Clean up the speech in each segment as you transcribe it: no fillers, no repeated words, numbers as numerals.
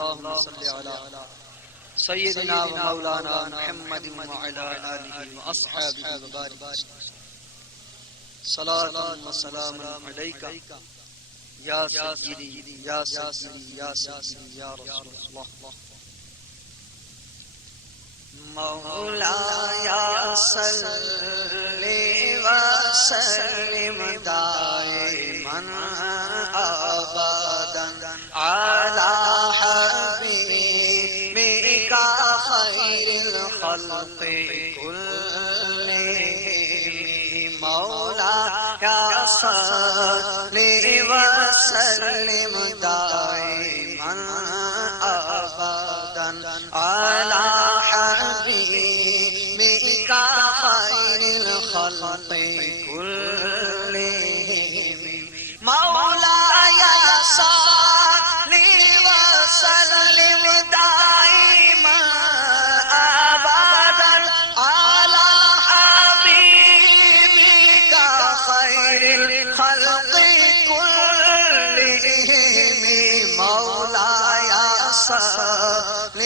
اللهم صل على سيدنا ومولانا محمد وعلى آله وأصحابه وبارك صلاة وسلام عليك يا سيدي يا سيدي يا سيدي يا رسول الله. مولاي صل وسلم دائما ابدا على حبيبك خير الخلق كلهم. مولاي صل وسلم دائما ابدا على حبيبك خير الخلق كلهم. مولاي صل وسلم دائما ابدا على حبيبك خير الخلق كلهم. مولاي صل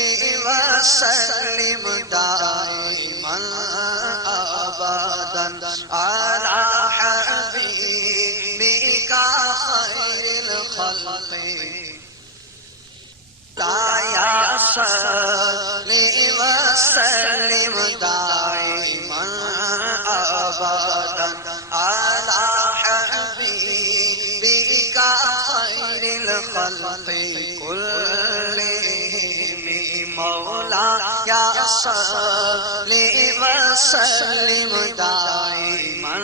وسلم دائما ابدا على حبيبك خير الخلق. مولاي صل وسلم دائما ابدا على حبيبك خير الخلق كلهم. مولاي صل وسلم دائما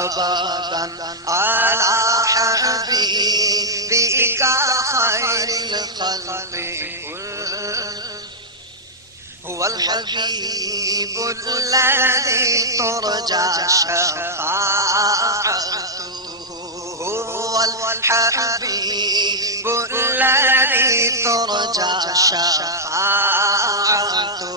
ابدا على حبيبك خير الخلق كلهم. هو الحبيب الذي ترجى شفاعته. هو الحبيب الذي ترجى شفاعته.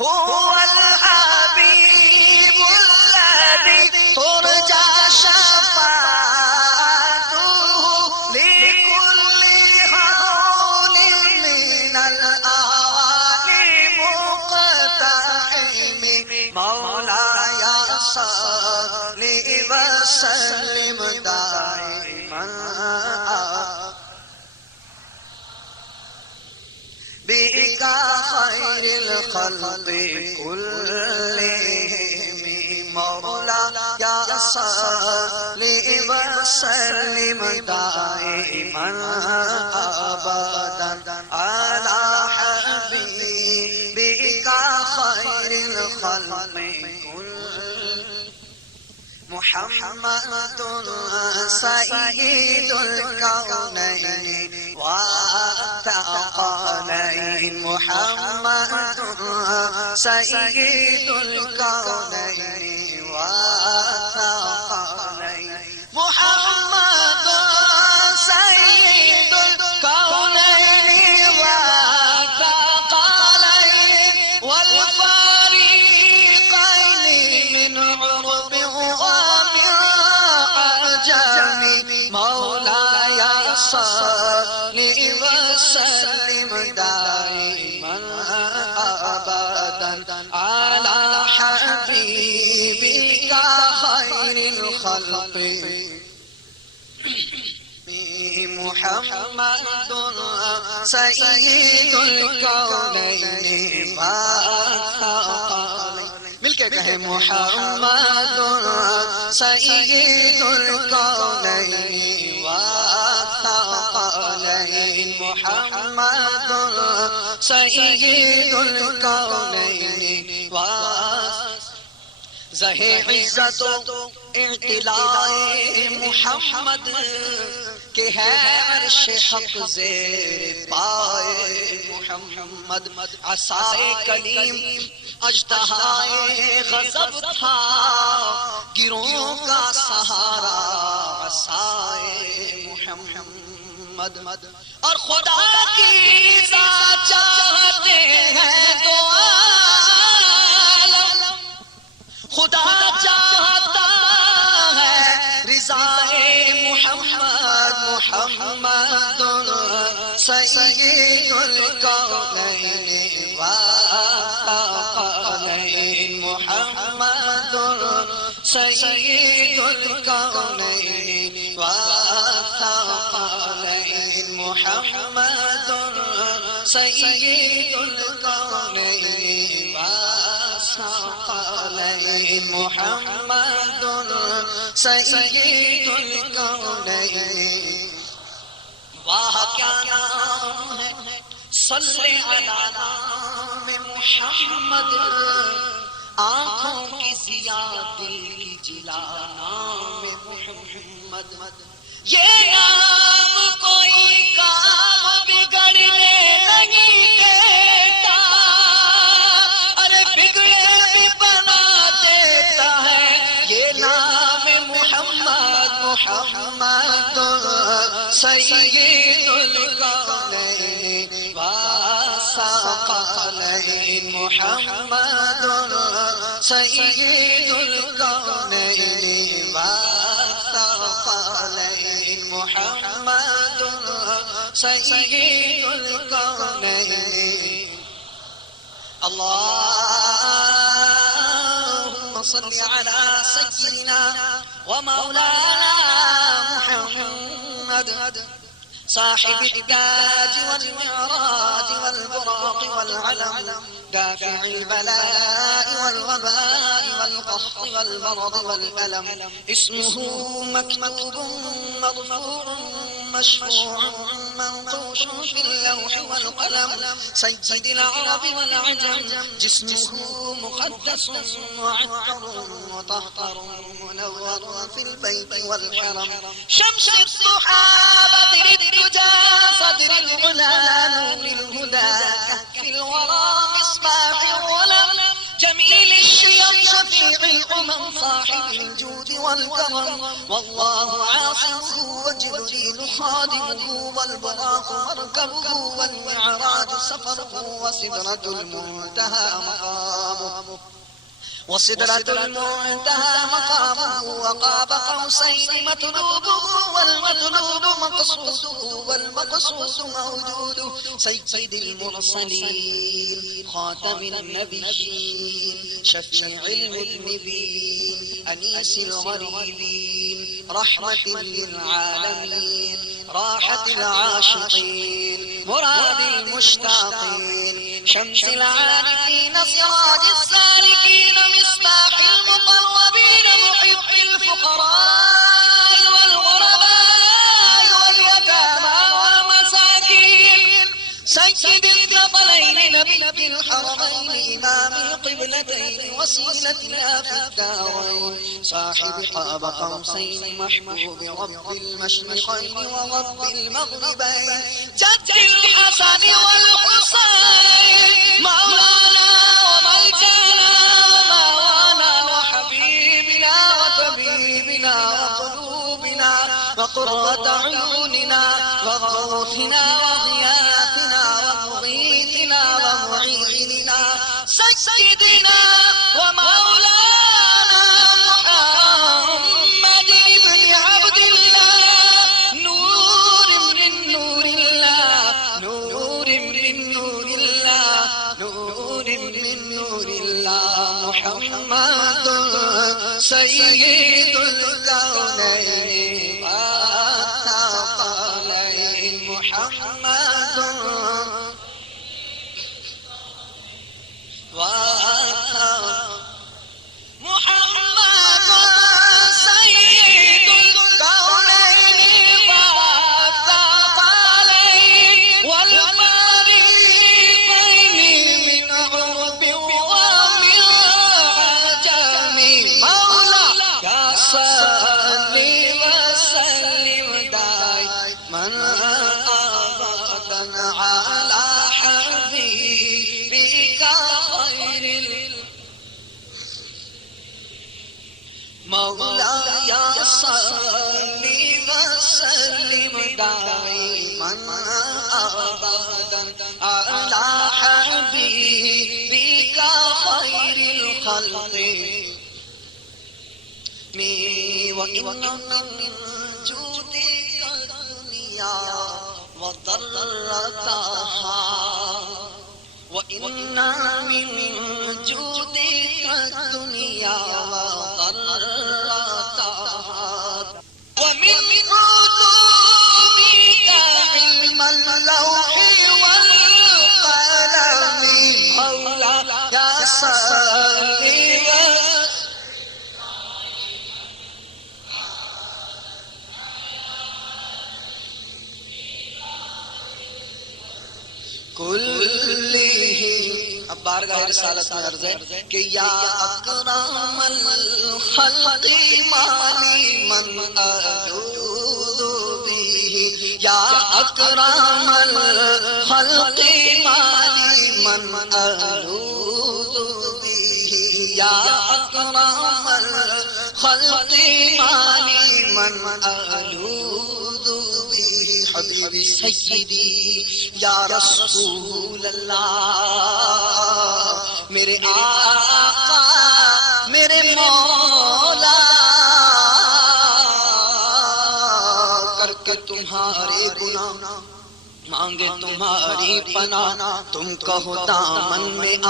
هو الحبيب الذي ترجى شفاعته لكل هول من الأهوال مقتحم. مولاي صل وسلم دائما بك خير الخلق كلهم. مولاي صل وسلم دائما ابدا على حبيبك خير الخلق كلهم. محمد سيد الكونين والثقلين. محمد سيد الكونين والثقلين. محمد سيد الكونين والثقلين والفريقين من عرب ومن عجم. مولاي صل وسلم دائما ابدا على حبيبك خير الخلق. محمد سيد الكونين والثقلين. مل کے کہیں محمد سيد الكونين والثقلين. محمد سيد الكونين زہے عزت و اعتلاء محمد کہ ہے عرش حق زیر پائے محمد. عصائے کلیم اژدہائے غضب تھا گروہ کا سہارا عصائے محمد. اور خدا کی ذات چاہتے ہیں دو عالم. خدا چاہتا ہے رضائے محمد. محمد سيد الكونين والثقلين محمد سيد الكونين والثقلين محمد سيد الكونين والثقلين محمد سيد الكونين واہ کیا نام ہے صلی علی نام محمد آنکھوں کی ضیا دل کی جلا نام محمد یہ نام کوئی کام بگڑنے نہیں دیتا ارے بگڑے بھی بنا دیتا ہے یہ نام محمد محمد سيد الكونين والثقلين محمد سيد الكونين والثقلين محمد سيد الكونين اللهم صل على سيدنا ومولانا محمد صاحب التاج والمعراج والبراق والعلم دافع البلاء والوباء والقحط والمرض والألم اسمه مكتوب مرفوع مشفوع منقوش في اللوح والقلم سيد العرب والعجم جسمه مقدس معطر مطهر منور في البيت والحرم شمس الضحى بدر الدجى صدر العلا نور الهدى كهف الورى مصباح الظلم جميل الشيم شفيع الأمم صاحب الجود والكرم والله عاصمه وجبريل خادمه والبراق مركبه والمعراج سفره وسدرة المنتهى مقامه وقاب قوسين مطلوبه والمطلوب مقصوده والمقصود موجوده سيد المرسلين خاتم النبيين شفيع المذنبين أنيس الغريبين رحمة للعالمين راحة العاشقين مراد المشتاقين شمس العارفين سراج السالكين مصباح المقربين محب الفقراء والغرباء واليتامى والمساكين سيد الثقلين نبي الحرمين إمام القبلتين وسيلتنا في الدارين صاحب قاب قوسين محبوب رب المشرقين ورب المغربين جد الحسن والحسين مولانا وملجانا وموانا وحبيبنا وطبيبنا وقلوبنا وقرة عيوننا وغوثنا وغياثنا ومغيثنا ومعيننا سيدنا ومولانا محمد بن عبد الله نور من نور الله نور من نور الله نور من نور الله محمد سيد الكونين والثقلين محمد محمد سيد الكونين والثقلين والفريقين من عرب ومن عجم مولاك صل وسلم دائما أبدا على حبيبك خير مولاي صل وسلم دائما أبدا على حبيبك خير الخلق وإن من جودك الدنيا وضرتها وإن من جودك الدنيا وضرتها ومن علومك علم اللوح والقلم مولاي صل کلہم. اب بارگاہ رسالت میں عرض ہے کہ یا اکرم الخلق مالی من اعوذ بہ، یا اکرم الخلق مالی من اعوذ بہ، یا اکرم الخلق مالی من اعوذ بہ. حبیبی سیدی یا رسول اللہ، میرے آقا میرے مولا، کر کے تمہارے گناہ مانگے تمہاری پناہ، تم کہو دامن میں آ،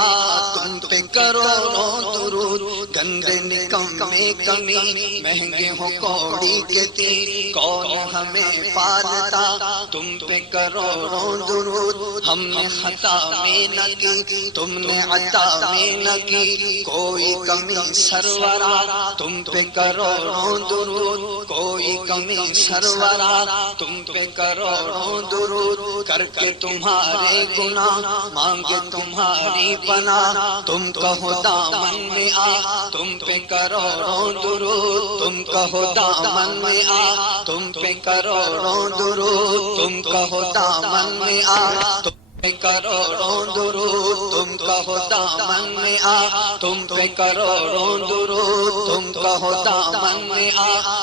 تم پہ کروڑوں درود. گندے نکمے کمی مہنگے ہو کوڑی کے تیر، کون ہمیں پالتا، تم پہ کروڑوں درود. ہم نے خطا میں نہ کی، تم نے عطا میں نہ کی، کوئی کمی سرورا، تم پہ کروڑوں درود. کوئی کمی سرورا، تم پہ کروڑوں درود. کر کے تمہارے گناہ مانگے تمہاری پناہ، تم کہو دامن میں آ، تم پہ کروڑوں درود. تم کہو دامن میں آ، تم پہ کروڑوں درود. تم کہو دامن میں آ، تم پہ کروڑوں درود. تم کہو دامن میں آ، تم پہ کروڑوں درود. تم کہو دامن میں آ،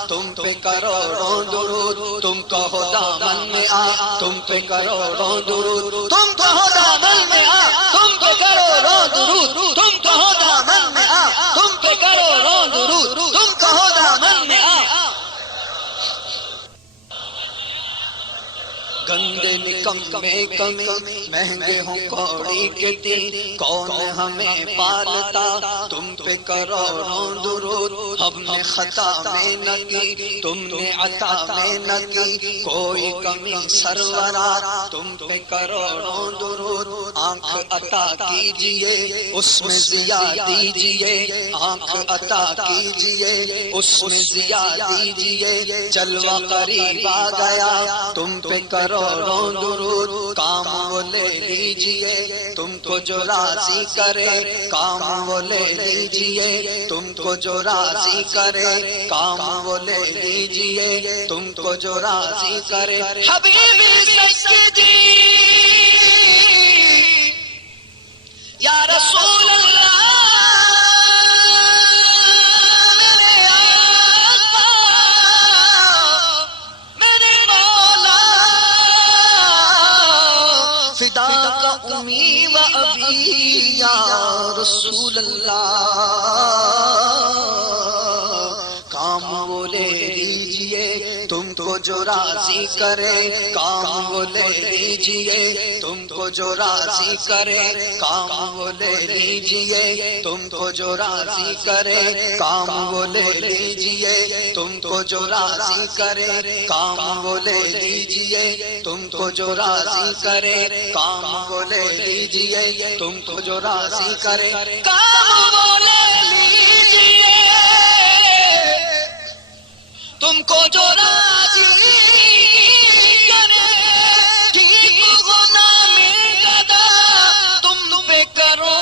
تم پہ کروڑوں درود. تم کہو دامن میں آ، تم پہ کروڑوں درود. تم کہو دامن میں آ، تم پہ کروڑوں درود. تم کہو دامن میں آ، تم پہ کروڑوں درود. تم کہو دامن میں آ. گندے نکمے کمی مہنگے ہوں کوڑی کے تیر، کون ہمیں پالتا، تم پہ کروڑوں درود. ہم نے خطا میں نہ کی، تم نے عطا میں نہ کی، کوئی کمی سرورا، تم پہ کروڑوں درود. آنکھ عطا کیجئے اس میں ضیا دیجئے، آنکھ عطا کیجئے اس میں ضیا دیجئے. جلوہ قریب آ گیا، تم پہ کروڑوں درود. کام وہ لے لیجئے تم کو جو راضی کرے، کام وہ لے لیجئے تم کو جو راضی کرے، کام وہ لے لیجئے تم کو جو راضی کرے. حبیبی سیدی یا رسول اللہ، فداک امی و ابی یا رسول اللہ. کام وہ لے لیجئے تم کو جو راضی کرے، کام وہ لے لیجئے تم کو جو راضی کرے، کام وہ لے لیجئے تم کو جو راضی کرے، کام وہ لے لیجئے تم کو جو راضی کرے، کام وہ لے لیجئے تم کو جو راضی کرے، کام وہ لے لیجئے تم کو جو راضی کرے، کام وہ لے لیجئے تم کو جو راضی کرے. ٹھیک غلام گدا تم پہ کرو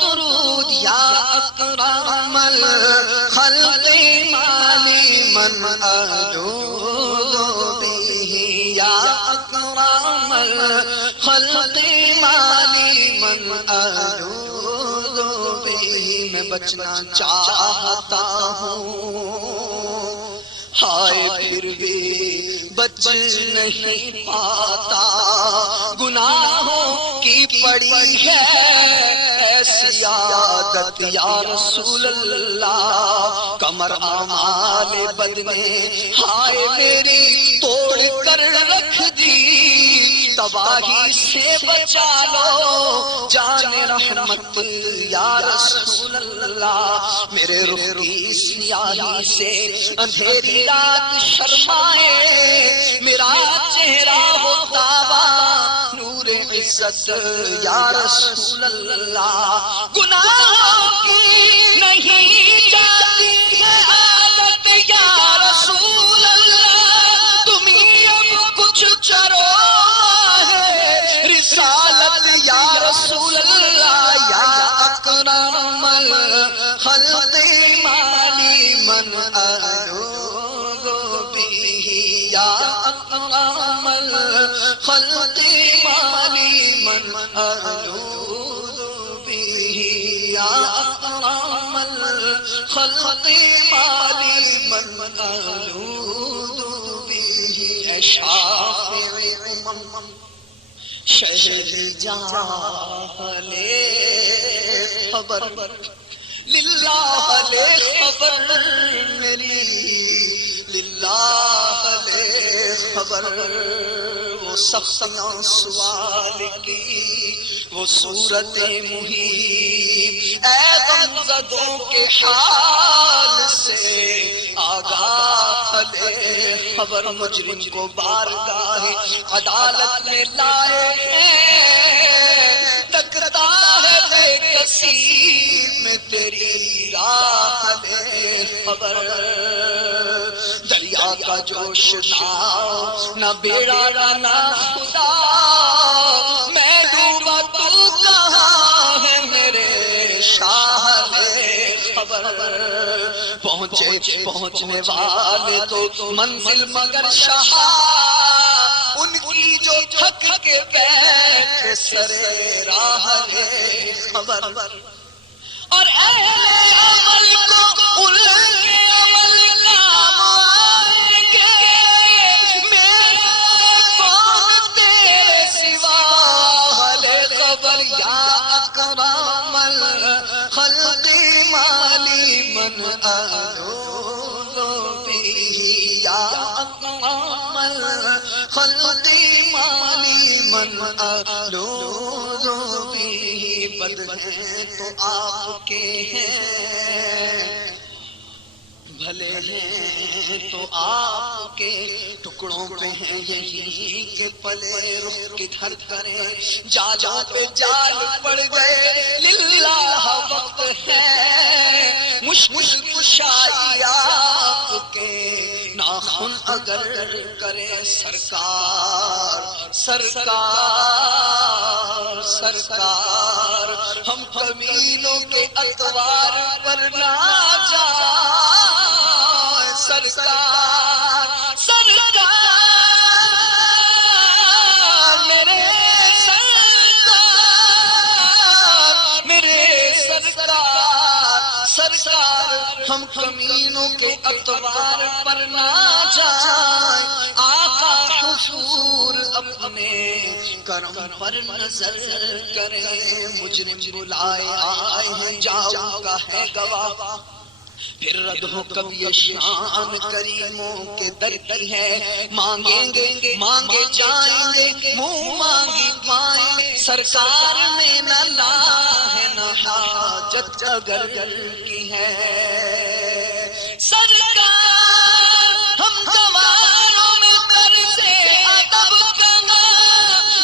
درود، یا اکرم الخلق مالی من اعوذ بہ، یا اکرم الخلق مالی من اعوذ بہ. میں بچنا چاہتا ہوں، ہائے پھر بھی بچ نہیں پاتا. گناہوں کی پڑی ہے ایسی عادت یا رسول اللہ، کمر اعمال بد نے ہائے میری توڑ کر رکھ دی. تباہی سے بچا لو جان رحمت یا رسول اللہ، میرے رخ کی سیاہی سے اندھیری رات شرمائے، میرا چہرہ ہو تابا نور عزت یا رسول اللہ، گناہوں کی نہیں جاتی ہے عادت یا رسول اللہ، تمہیں اب کچھ چرو ہے رسالت یا رسول اللہ، یا اکرم الخلق مالی من ألوذ به، یا اکرم الخلق مالی من ألوذ به، یا اکرم الخلق مالی من ألوذ به، اے شافع امم شہر جہاں لے خبر، للہ لے خبر میری، للہ لے خبر، وہ سختیاں سوال کی وہ صورت محیط، اے غمزدوں کے حال سے آگاہ لے خبر، مجرم کو بارگاہ عدالت میں لائے، تکتا ہے بے کسی میں تیری راہ لے خبر، دریا کا جوش نہ بیڑا نہ خدا، میں ڈوبا تو کہاں ہے میرے شاہ لے خبر، پہنچنے والے تو منزل مگر شاہ، ان کی جو تھک کے بیٹھے سرے راہ لے خبر، اور اہل عمل کو ان کے عمل کام آئیں گے، میرے کون تیرے سوا لے خبر، یا اکرم الخلق مالی من ألوذ به، یا اکرم الخلق مالی من ألوذ به، بدلیں تو آپ کے ہیں، بھلے ہیں تو آپ کے ٹکڑوں پہ ہیں یہی کہ پلے رخ کدھر کریں، جاجوں پہ جال پڑ گئے، للہ وقت ہے مشکل کشائی آپ کے، ناخن اگر کریں سرکار سرکار سرکار، ہم کمینوں کے اتوار پر نہ جائیں، سرکار سرکار میرے سرکار، میرے سرکار سرکار، ہم کمینوں کے اتوار پر نہ جائیں، آقا حضور اپنے کرم پر نظر کریں، مجرم بلائے آئے ہیں جاؤں کا ہے گواہ، پھر رد ہو کب یہ شان کریموں کے در کی ہے، مانگیں گے مانگے جائیں گے منہ مانگی پائیں گے، سرکار نے نہ لا ہے نہ حاجت اگر کی ہے، سرکار ہم جوانوں میں قرض ادب کرنا،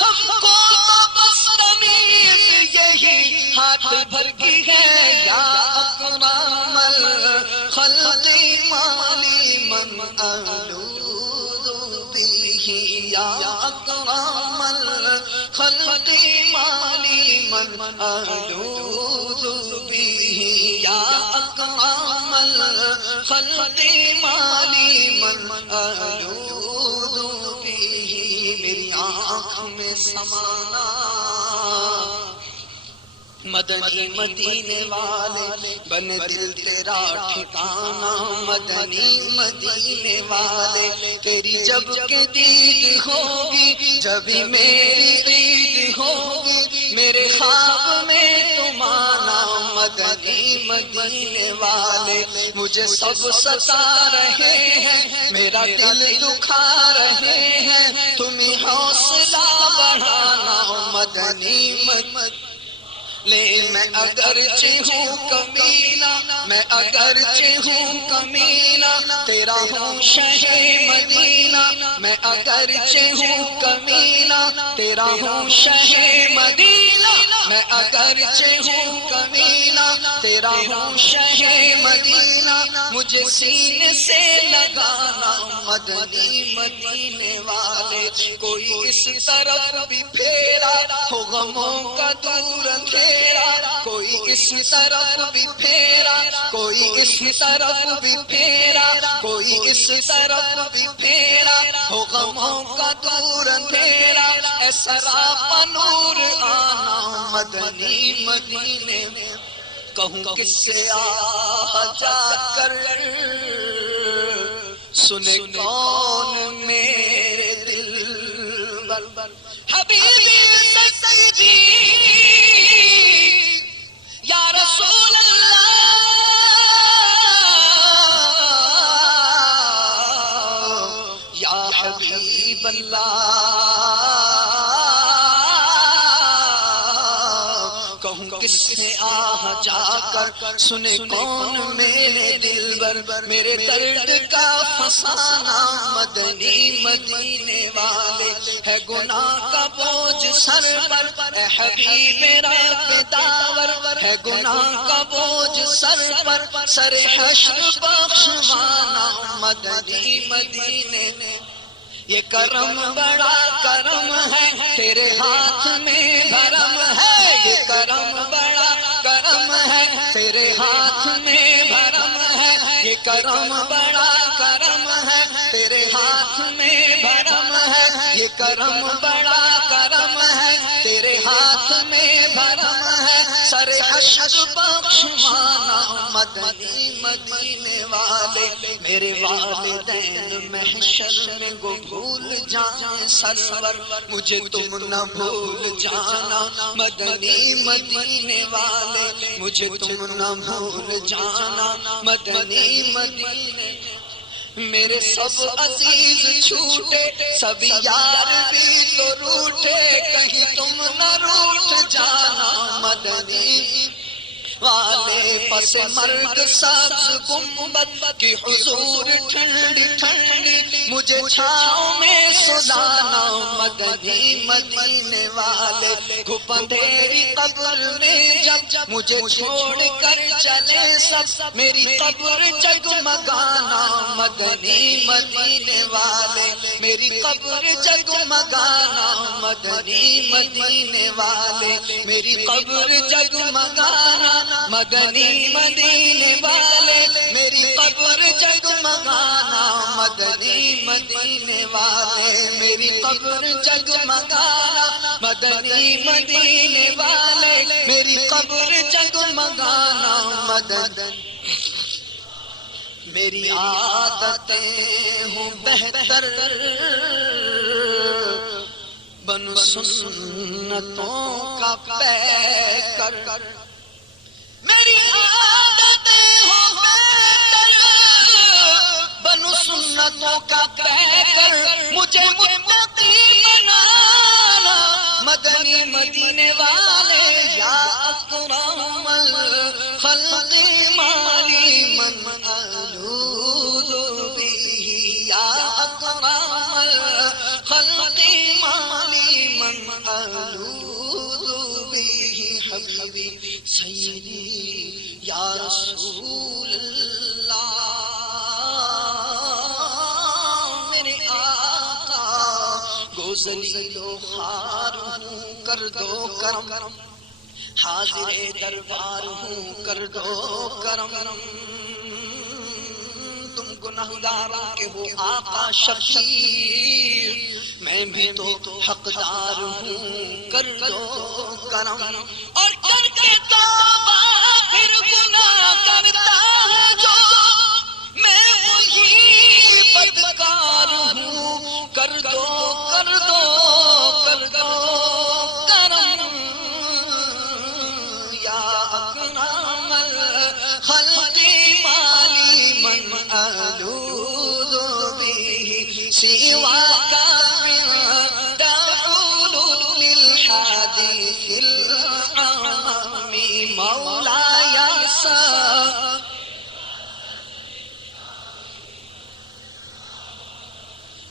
ہم کو تو بس تمیز یہی ہاتھ بھر کی ہے، یا اکرم الخلق مالی من ألوذ به، یا اکرم الخلق مالی من ألوذ به، یا اکرم الخلق مالی من ألوذ به، میری آنکھ میں سمانا مدنی مدینے والے، بن دل تیرا ٹھکانا مدنی مدینے والے، تیری جب کہ دید ہوگی جبھی میری عید ہوگی، میرے خواب میں تم آنا مدنی مدینے والے، مجھے سب ستا رہے ہیں میرا دل دکھا رہے ہیں، تمہیں حوصلہ بڑھانا مدنی مد لے میں اگرچہ ہوں کمینہ، میں اگرچہ ہوں کمینہ، تیرا ہوں شہ مدینہ، میں اگرچہ ہوں کمینہ، تیرا ہوں شہ مدینہ، میں اگرچہ ہوں کمینہ، تیرا ہوں شہ مدینہ، مجھے سینے سے لگانا مدنی مدینے والے، کوئی اس طرف بھی پھیرا ہو غموں کا دور اندھیرا، کوئی اس طرف بھی پھیرا، کوئی اس طرف بھی پھیرا، کوئی اس طرف بھی پھیرا ہو غموں کا دور اندھیرا، اے سراپا نور آنا مدنی مدینے میں، کہوں کس سے آ جا کر سنے کون میرے دل بر حبیبی سیدی یا رسول اللہ، یا حبیب اللہ، کہوں کس سے آ جا کر سنے کون میرے دل بر میرے درد کا فسانہ مدنی مدینے والے، ہے گناہ کا بوجھ سر پر اے حبیب رب داور، ہے گناہ کا بوجھ سر پر سر حشر بخشوانا مدنی مدینے میں، یہ کرم بڑا کرم ہے تیرے ہاتھ میں بھرم ہے، یہ کرم بڑا کرم ہے تیرے ہاتھ میں بھرم ہے، یہ کرم بڑا کرم ہے تیرے ہاتھ میں بھرم ہے، یہ کرم بڑا کرم ہے تیرے ہاتھ میں بھرم ہے، سر حشر بخشوانا مدنی مدینے والے، میرے والدین محشر میں گو بھول جائیں سرور، مجھے تم نہ بھول جانا مدنی مدینے والے، مجھے تم نہ بھول جانا مدنی مدینے، میرے سب عزیز چھوٹے سب یار بھی تو روٹھے، کہیں تم نہ روٹھ جانا مدنی والے، پس مرگ سبز گنبد کی حضور ٹھنڈی ٹھنڈی، مجھے چھاؤں میں سلانا مدنی مدینے والے، گھپ اندھیری قبر میں جب مجھے چھوڑ کر چلے سب، میری قبر جگمگانا مدنی مدینے والے، میری قبر جگمگانا مدنی مدینے والے، میری قبر جگمگانا مدنی مدینے والے، میری قبر جگمگانا مدنی مدینے والے، میری قبر جگمگانا مدنی مدینے والے، میری قبر جگمگانا مدنی، میری عادتیں ہوں بہتر بن سنتوں کا پیکر، میری عادتیں ہوں بہتر بن سنتوں کا پیکر، مجھے متقی بنانا مدنی مدینے والے، یا اکرم الخلق مالی من الوذ به، یا اکرم الخلق مالی من الوذ به، حبیبی سیدی یا رسول اللہ، میرے آقا گو ذلیل و خوار ہوں کر دو کرم، حاضر دربار ہوں کر دو کرم، تم گنہگاروں کے ہو آقا شفیع، میں بھی تو حقدار ہوں کر دو کرم، اور کر کے توبہ پھر گناہ کرتا ہے جو، میں وہی بدکار ہوں کر دو کر دو کر دو کرم، یا اکرم الخلق مالی من الوذ به، سوا کا الحديث العام مولاي صل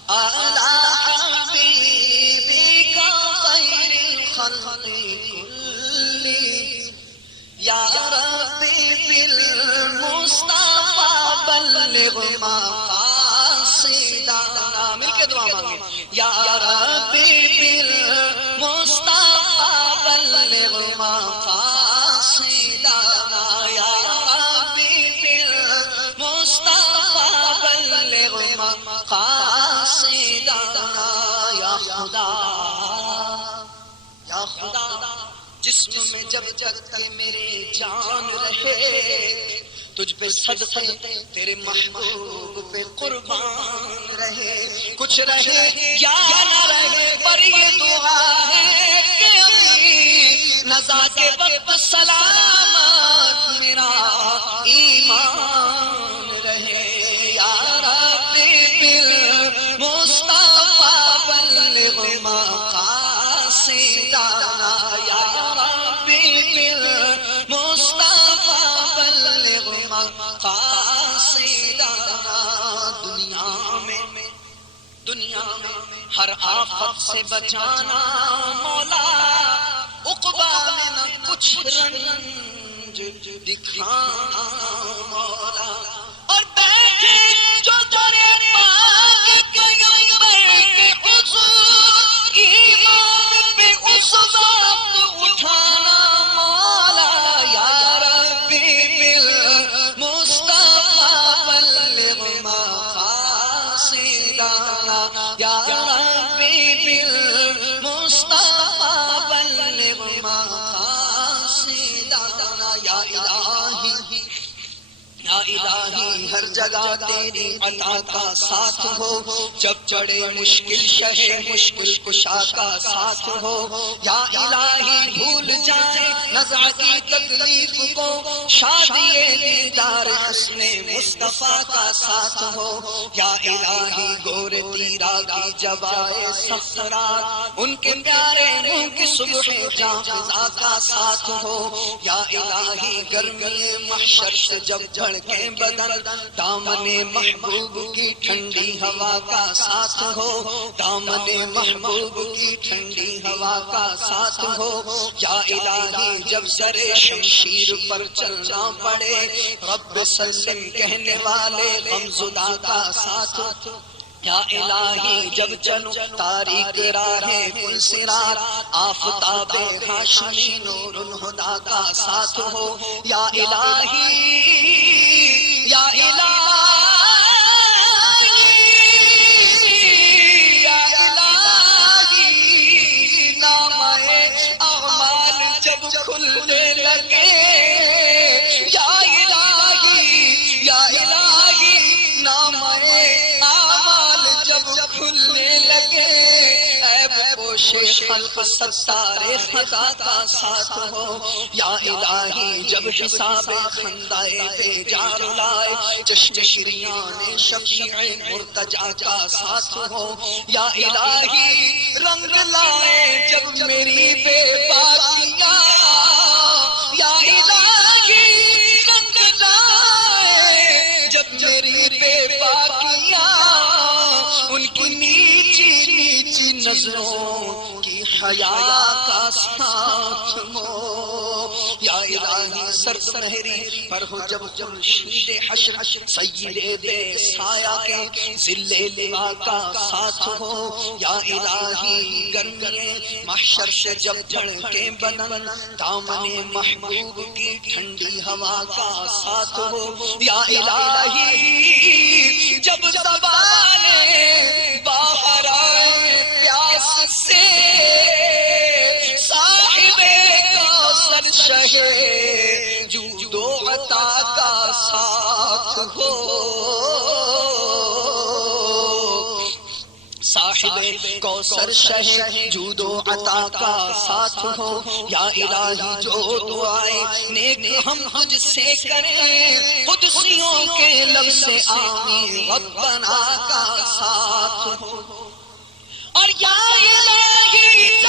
على حبيبك خير الخلق كلهم يا ربي بالمصطفى بلغ مقاصدنا مل کے دعا مانگیں یا ربی بالمصطفى بلغ مقاصدنا یا ربی بالمصطفى بلغ مقاصدنا یا خدا یا خدا جسم میں جب جگ کے میرے جان رہے تجھ پہ صدقے تیرے محبوب پہ قربان رہے کچھ رہے یا نہ رہے پر یہ دعا ہے کہ نزا کے وقت سلامت میرا ایمان رہے یا ربی بالمصطفى بلغ مقاصدنا یا ربی بالمصطفى بلغ مقاصدنا دنیا میں ہر آفت سے بچانا مولا عقبہ میں نہ کچھ رنج دکھانا مولا اور بیٹھے جو تیرے پاک کے نمبر کے حضور ایمان پہ اس وقت اٹھانا مولا یا ربی بالمصطفى بلغ مقاصدنا یا ربی بالمصطفى بلغ مقاصدنا یا الہی یا الہی ہر جگہ تیری عطا کا ساتھ ہو جب چڑھے مشکل شہ مشکل کشا کا ساتھ ہو یا الہی بھول جائے نزع کی تکلیف کو شادی دیدار حسن مصطفیٰ کا ساتھ ہو یا الہی گور تیرا کی جب آئے سفرات ان کے پیارے منہ کی صبح جاں فضا کا ساتھ ہو یا الہی گرمی محشر سے جب جھڑ کے بدن دامن محبوب کی ٹھنڈی ہوا کا ساتھ ہو دامن محبوب کی ٹھنڈی ہوا کا ساتھ ہو یا الہی جب سر شمشیر پر چلنا پڑے رب سلم کہنے والے غمزدہ کا ساتھ ہو یا الہی جب چلو تاریک راہیں پل صراط آفتاب ہاشمی نور الہدیٰ کا ساتھ ہو یا الہی یا الہی یا الہی نامۂ اعمال جب کھلنے لگے یا الہی یا الہی نامۂ اعمال جب کھلنے لگے عیب پوش خلق ستار خطا کا ساتھ ہو یا الہی جب حساب خندائے بے جار لائے چشم شریان شفیع مرتجع کا ساتھ ہو یا الہی رنگ لائے جب میری بے باکیاں یا الہی رنگ لائے جب میری بے باکیاں ان کی نیچی نیچی نظروں کی حیا کا ساتھ ہو یا الہی سرسہری پر ہو جب خورشید حشر سید بے سایہ کے ذل لوا کا ساتھ ہو یا الہی گرمی محشر سے جب جھڑ کے بدن دامن محبوب کی ٹھنڈی ہوا کا ساتھ ہو یا الہی جب زبان باہر آئے پیاس سے صاحب کوثر شہ جود و عطا کا ساتھ ہو صاحب کوثر شہ جود و عطا کا ساتھ ہو یا الہی جو دعائیں نیک ہم تجھ سے کریں قدسیوں کے لب سے آمین ربنا کا ساتھ ہو اور یا الہی